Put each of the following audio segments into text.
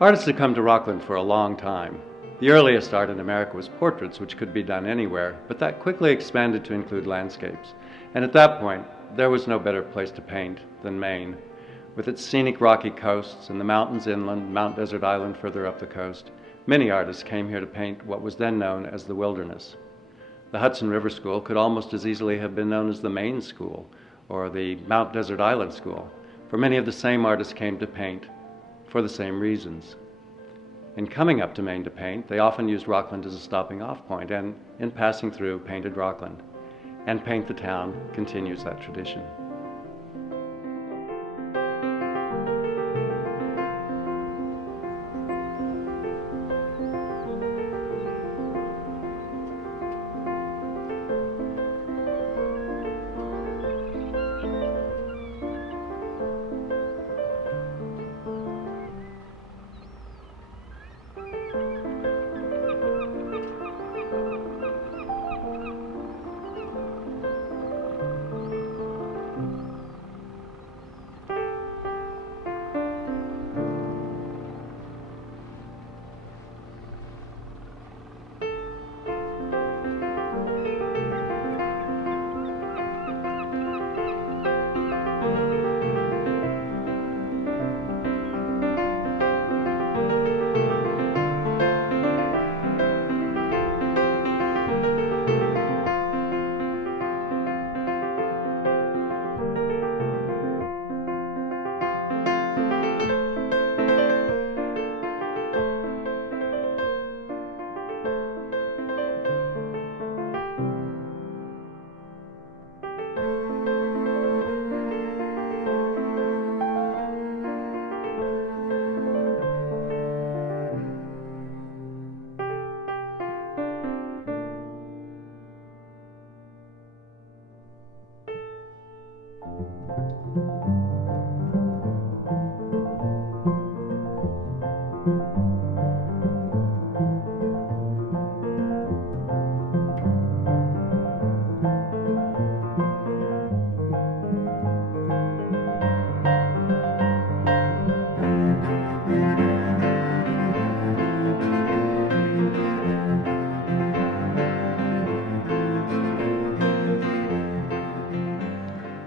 Artists had come to Rockland for a long time. The earliest art in America was portraits, which could be done anywhere, but that quickly expanded to include landscapes. And at that point, there was no better place to paint than Maine. With its scenic rocky coasts and the mountains inland, Mount Desert Island further up the coast, many artists came here to paint what was then known as the wilderness. The Hudson River School could almost as easily have been known as the Maine School or the Mount Desert Island School, for many of the same artists came to paint for the same reasons. In coming up to Maine to paint, they often used Rockland as a stopping off point, and in passing through, painted Rockland. And Paint the Town continues that tradition.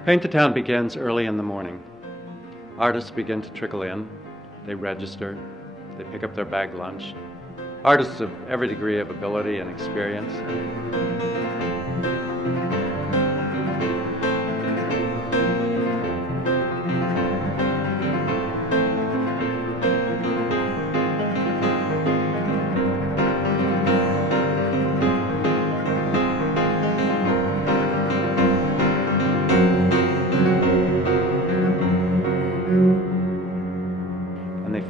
Paint the Town begins early in the morning. Artists begin to trickle in. They register. They pick up their bagged lunch. Artists of every degree of ability and experience.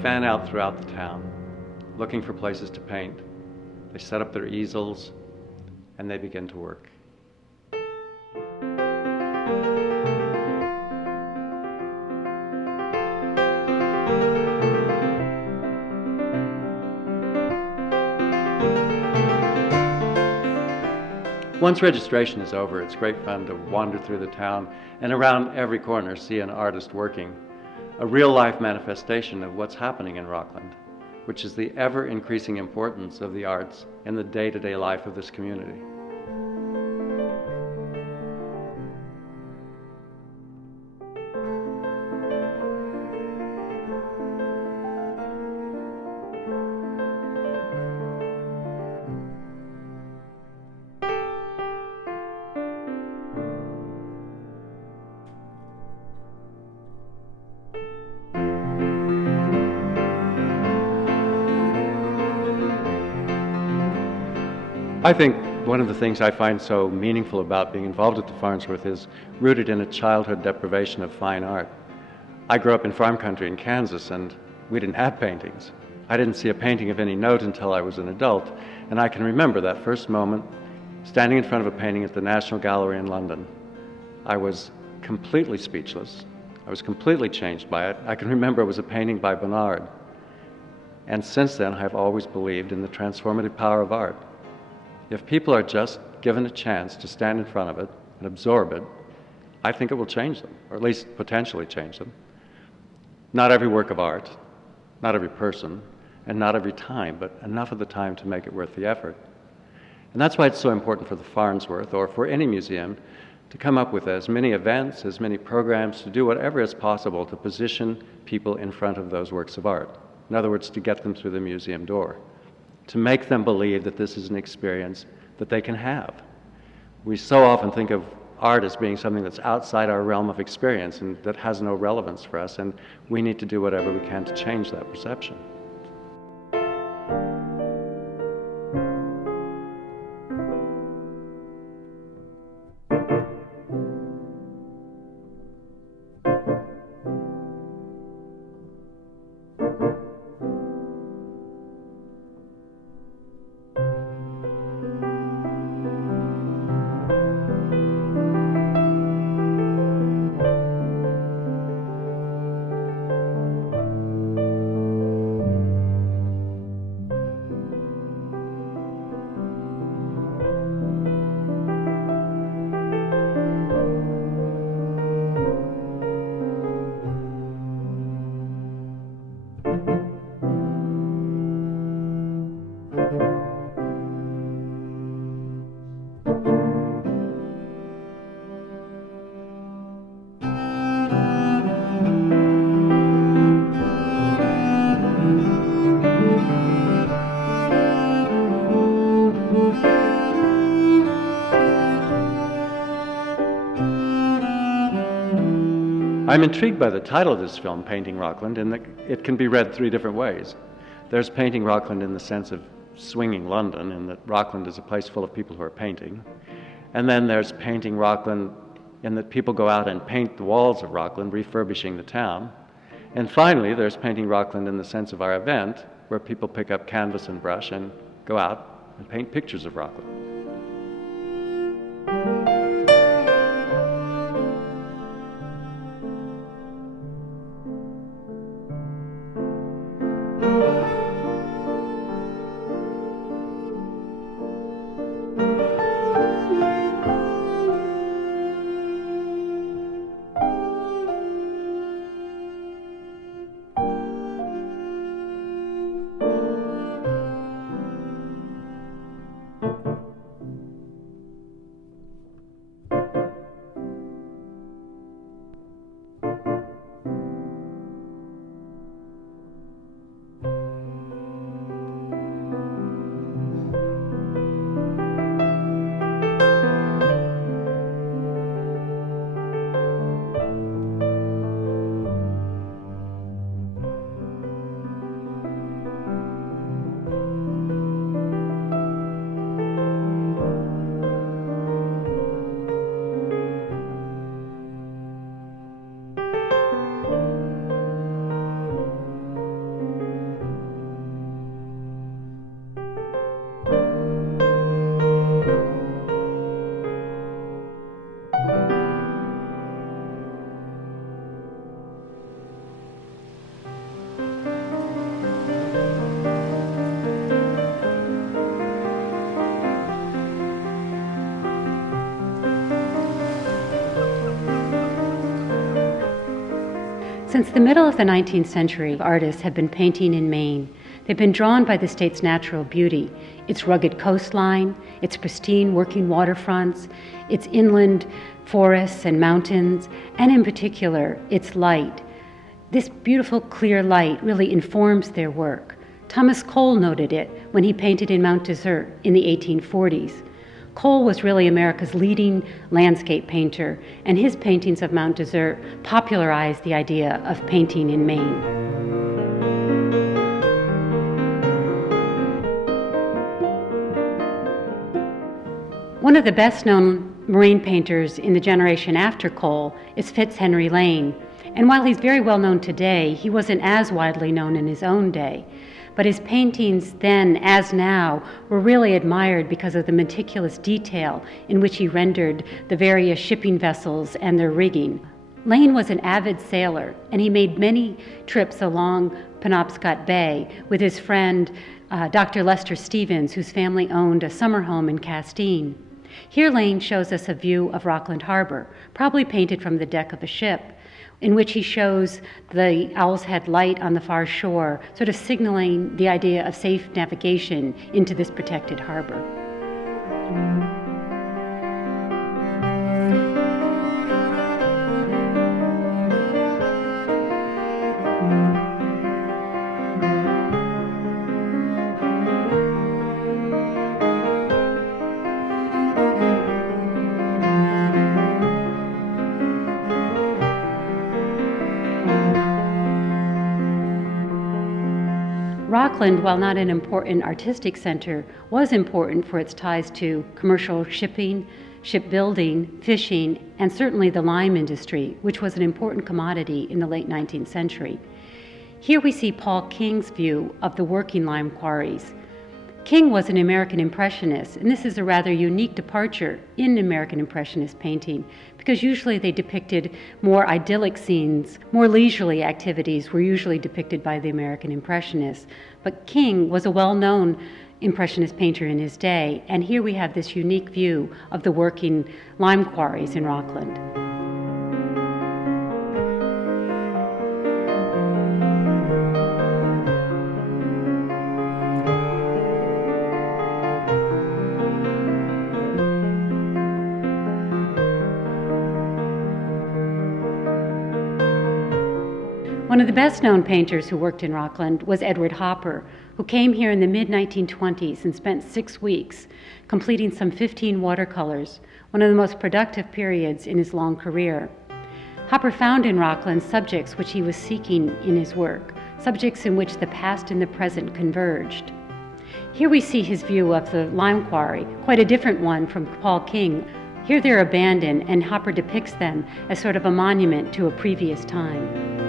Fan out throughout the town, looking for places to paint. They set up their easels, and they begin to work. Once registration is over, it's great fun to wander through the town and around every corner see an artist working. A real-life manifestation of what's happening in Rockland, which is the ever-increasing importance of the arts in the day-to-day life of this community. I think one of the things I find so meaningful about being involved at the Farnsworth is rooted in a childhood deprivation of fine art. I grew up in farm country in Kansas, and we didn't have paintings. I didn't see a painting of any note until I was an adult, and I can remember that first moment standing in front of a painting at the National Gallery in London. I was completely speechless. I was completely changed by it. I can remember it was a painting by Bonnard. And since then, I've always believed in the transformative power of art. If people are just given a chance to stand in front of it and absorb it, I think it will change them, or at least potentially change them. Not every work of art, not every person and not every time, but enough of the time to make it worth the effort. And that's why it's so important for the Farnsworth, or for any museum, to come up with as many events, as many programs, to do whatever is possible to position people in front of those works of art. In other words, to get them through the museum door, to make them believe that this is an experience that they can have. We so often think of art as being something that's outside our realm of experience and that has no relevance for us, and we need to do whatever we can to change that perception. I'm intrigued by the title of this film, Painting Rockland, in that it can be read three different ways. There's Painting Rockland in the sense of swinging London, in that Rockland is a place full of people who are painting. And then there's Painting Rockland in that people go out and paint the walls of Rockland, refurbishing the town. And finally, there's Painting Rockland in the sense of our event, where people pick up canvas and brush and go out and paint pictures of Rockland. Since the middle of the 19th century, artists have been painting in Maine. They've been drawn by the state's natural beauty, its rugged coastline, its pristine working waterfronts, its inland forests and mountains, and in particular, its light. This beautiful, clear light really informs their work. Thomas Cole noted it when he painted in Mount Desert in the 1840s. Cole was really America's leading landscape painter, and his paintings of Mount Desert popularized the idea of painting in Maine. One of the best-known marine painters in the generation after Cole is Fitzhenry Lane, and while he's very well known today, he wasn't as widely known in his own day. But his paintings then, as now, were really admired because of the meticulous detail in which he rendered the various shipping vessels and their rigging. Lane was an avid sailor, and he made many trips along Penobscot Bay with his friend Dr. Lester Stevens, whose family owned a summer home in Castine. Here Lane shows us a view of Rockland Harbor, probably painted from the deck of a ship. in which he shows the Owl's Head light on the far shore, sort of signaling the idea of safe navigation into this protected harbor. Rockland, while not an important artistic center, was important for its ties to commercial shipping, shipbuilding, fishing, and certainly the lime industry, which was an important commodity in the late 19th century. Here we see Paul King's view of the working lime quarries. King was an American Impressionist, and this is a rather unique departure in American Impressionist painting, because usually they depicted more idyllic scenes, more leisurely activities were usually depicted by the American Impressionists. But King was a well-known Impressionist painter in his day, and here we have this unique view of the working lime quarries in Rockland. One of the best-known painters who worked in Rockland was Edward Hopper, who came here in the mid-1920s and spent 6 weeks completing some 15 watercolors, one of the most productive periods in his long career. Hopper found in Rockland subjects which he was seeking in his work, subjects in which the past and the present converged. Here we see his view of the lime quarry, quite a different one from Paul King. Here they're abandoned, and Hopper depicts them as sort of a monument to a previous time.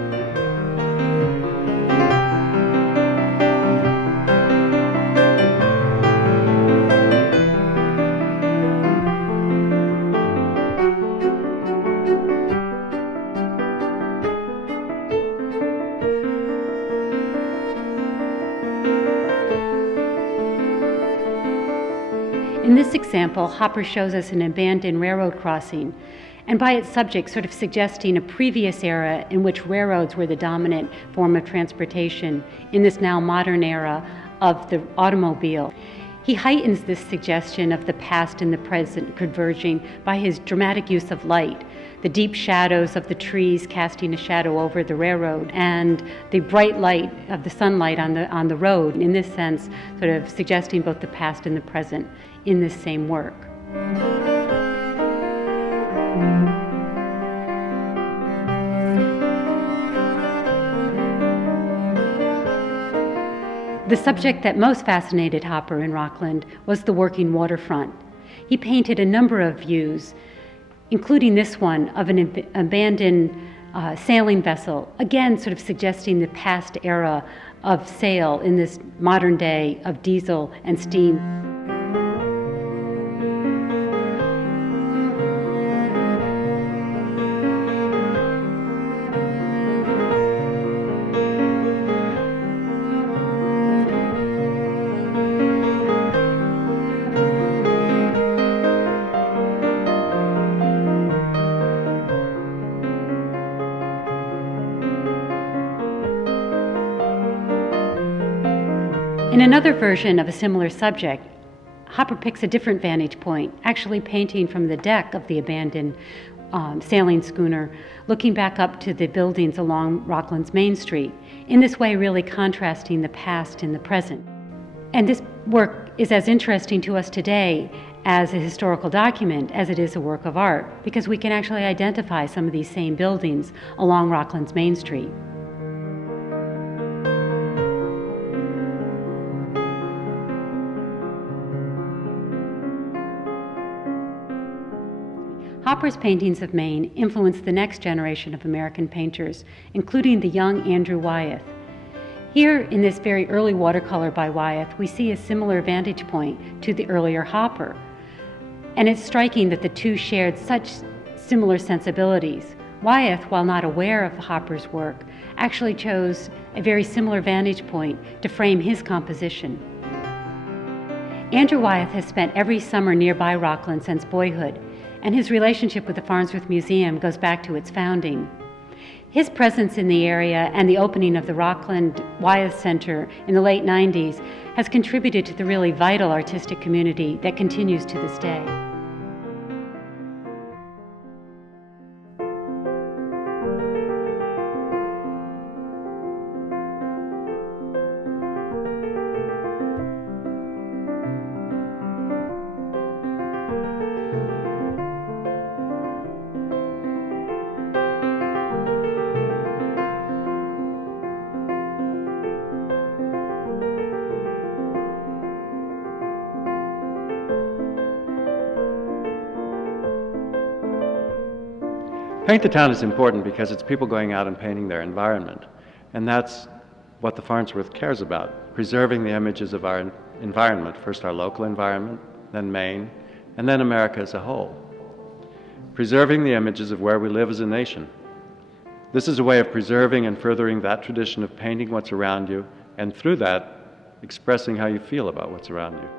In this example, Hopper shows us an abandoned railroad crossing, and by its subject sort of suggesting a previous era in which railroads were the dominant form of transportation in this now modern era of the automobile. He heightens this suggestion of the past and the present converging by his dramatic use of light, the deep shadows of the trees casting a shadow over the railroad, and the bright light of the sunlight on the road, in this sense sort of suggesting both the past and the present in this same work. The subject that most fascinated Hopper in Rockland was the working waterfront. He painted a number of views, including this one of an abandoned sailing vessel, again sort of suggesting the past era of sail in this modern day of diesel and steam. In another version of a similar subject, Hopper picks a different vantage point, actually painting from the deck of the abandoned sailing schooner, looking back up to the buildings along Rockland's Main Street, in this way really contrasting the past and the present. And this work is as interesting to us today as a historical document as it is a work of art, because we can actually identify some of these same buildings along Rockland's Main Street. Hopper's paintings of Maine influenced the next generation of American painters, including the young Andrew Wyeth. Here, in this very early watercolor by Wyeth, we see a similar vantage point to the earlier Hopper. And it's striking that the two shared such similar sensibilities. Wyeth, while not aware of Hopper's work, actually chose a very similar vantage point to frame his composition. Andrew Wyeth has spent every summer nearby Rockland since boyhood, and his relationship with the Farnsworth Museum goes back to its founding. His presence in the area and the opening of the Rockland Wyeth Center in the late 90s has contributed to the really vital artistic community that continues to this day. Paint the Town is important because it's people going out and painting their environment. And that's what the Farnsworth cares about, preserving the images of our environment, first our local environment, then Maine, and then America as a whole. Preserving the images of where we live as a nation. This is a way of preserving and furthering that tradition of painting what's around you, and through that, expressing how you feel about what's around you.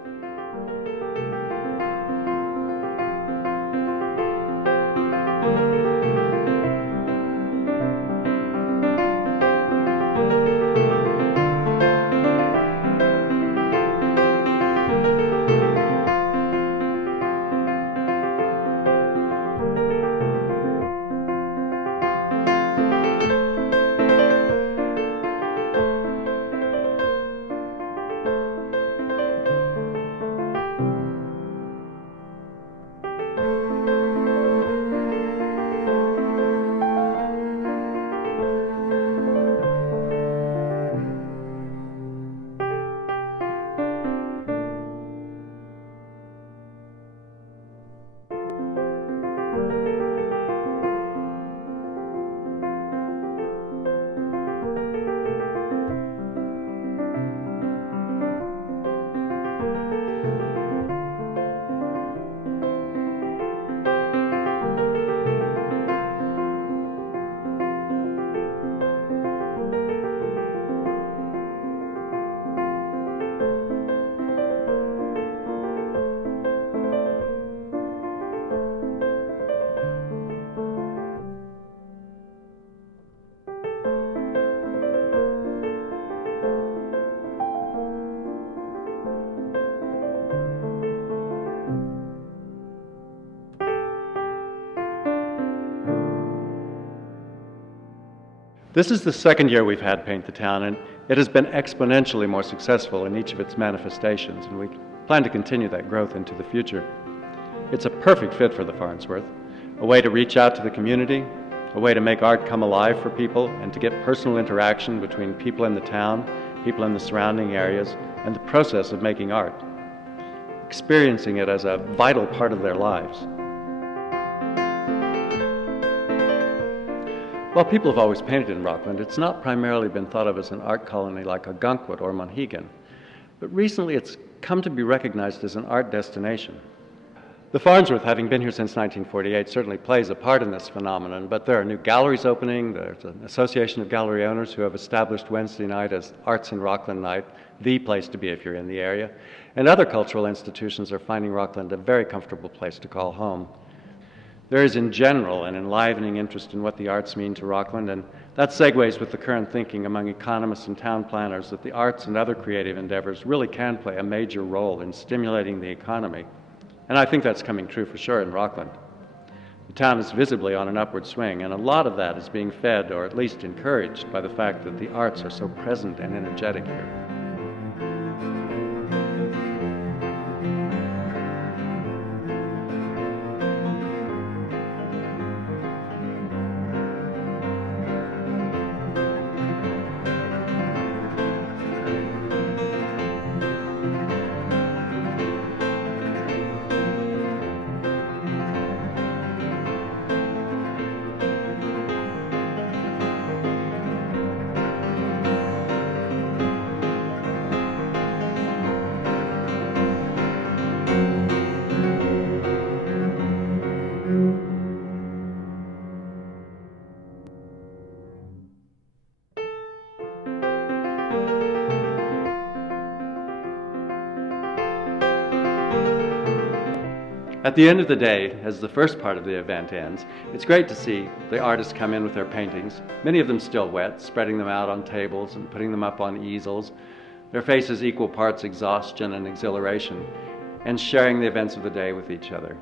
This is the second year we've had Paint the Town, and it has been exponentially more successful in each of its manifestations, and we plan to continue that growth into the future. It's a perfect fit for the Farnsworth, a way to reach out to the community, a way to make art come alive for people, and to get personal interaction between people in the town, people in the surrounding areas, and the process of making art, experiencing it as a vital part of their lives. While people have always painted in Rockland, it's not primarily been thought of as an art colony like Algonquin or Mohegan, but recently it's come to be recognized as an art destination. The Farnsworth, having been here since 1948, certainly plays a part in this phenomenon, but there are new galleries opening. There's an association of gallery owners who have established Wednesday night as Arts in Rockland Night, the place to be if you're in the area, and other cultural institutions are finding Rockland a very comfortable place to call home. There is, in general, an enlivening interest in what the arts mean to Rockland, and that segues with the current thinking among economists and town planners that the arts and other creative endeavors really can play a major role in stimulating the economy. And I think that's coming true for sure in Rockland. The town is visibly on an upward swing, and a lot of that is being fed, or at least encouraged, by the fact that the arts are so present and energetic here. At the end of the day, as the first part of the event ends, it's great to see the artists come in with their paintings, many of them still wet, spreading them out on tables and putting them up on easels, their faces equal parts exhaustion and exhilaration, and sharing the events of the day with each other.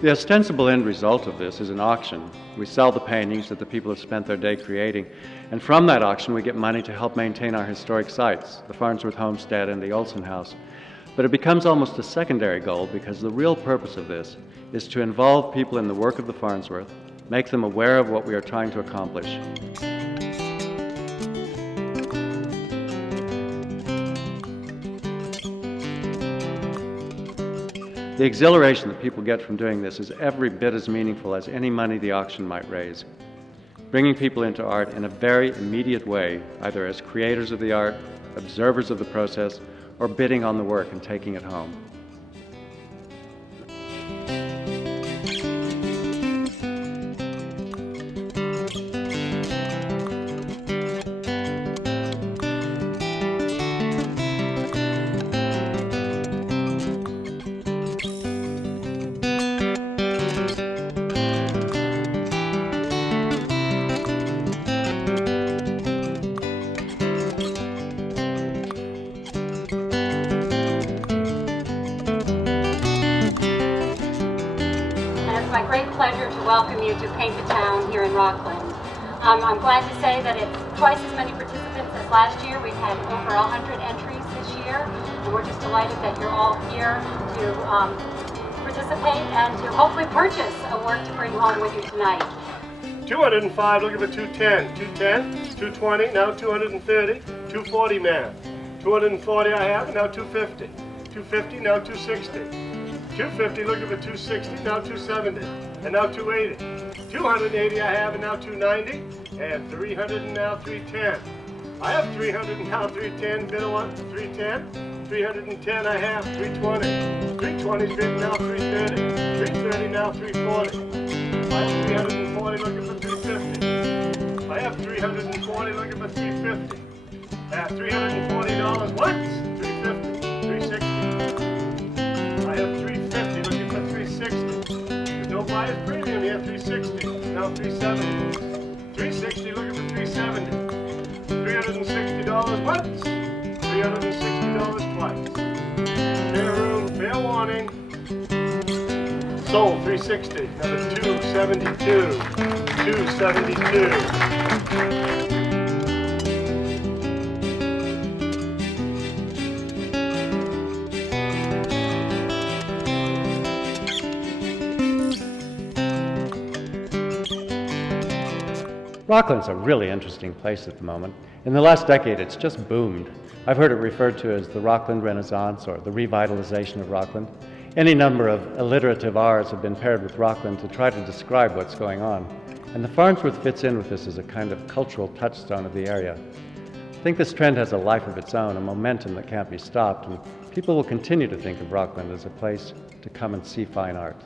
The ostensible end result of this is an auction. We sell the paintings that the people have spent their day creating, and from that auction we get money to help maintain our historic sites, the Farnsworth homestead and the Olson house. But it becomes almost a secondary goal because the real purpose of this is to involve people in the work of the Farnsworth, make them aware of what we are trying to accomplish. The exhilaration that people get from doing this is every bit as meaningful as any money the auction might raise. Bringing people into art in a very immediate way, either as creators of the art, observers of the process, or bidding on the work and taking it home. It's my great pleasure to welcome you to Paint the Town here in Rockland. I'm glad to say that it's twice as many participants as last year. We've had over 100 entries this year, and we're just delighted that you're all here to participate and to hopefully purchase a work to bring home with you tonight. 205, looking for 210, 210, 220, now 230, 240 man. 240 I have, now 250. 250, now 260. 250, looking for 260, now 270, and now 280. 280 I have, and now 290, and 300 and now 310. I have 300 and now 310, bid on 310. 310 I have, 320. 320's bid now 330. 330 now 340. I have 340 looking for 350. I have 340 looking for 350. At $340 once, 350, 360. I have 350 looking for 360. There's no buyer's premium here, 360. Now 370. 360 looking for 370. $360 once, $360 twice. Fair room, fair warning. Sold 360. Number 272. 272. Rockland's a really interesting place at the moment. In the last decade, it's just boomed. I've heard it referred to as the Rockland Renaissance or the revitalization of Rockland. Any number of alliterative R's have been paired with Rockland to try to describe what's going on. And the Farnsworth fits in with this as a kind of cultural touchstone of the area. I think this trend has a life of its own, a momentum that can't be stopped, and people will continue to think of Rockland as a place to come and see fine art.